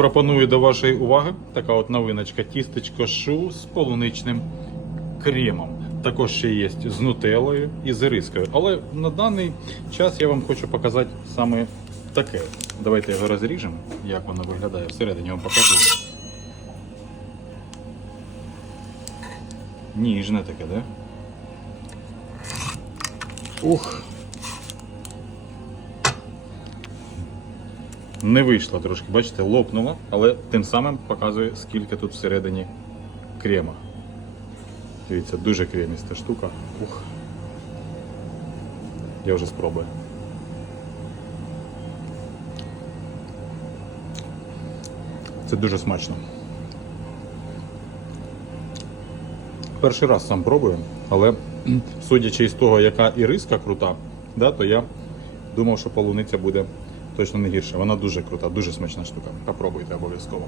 Пропоную до вашої уваги така от новиночка тістечко шу з полуничним кремом. Також ще є з нутеллою і з ірискою. Але на даний час я вам хочу показати саме таке. Давайте його розріжемо, як воно виглядає. Всередині вам покажу. Ніжне таке, да? Ух. Не вийшло трошки, бачите, лопнуло, але тим самим показує, скільки тут всередині крема. Дивіться, дуже креміста штука. Ух. Я вже спробую. Це дуже смачно. Перший раз сам пробую, але судячи із того, яка іриска крута, да, то я думав, що полуниця буде точно не гірше. Вона дуже крута, дуже смачна штука. Попробуйте обов'язково.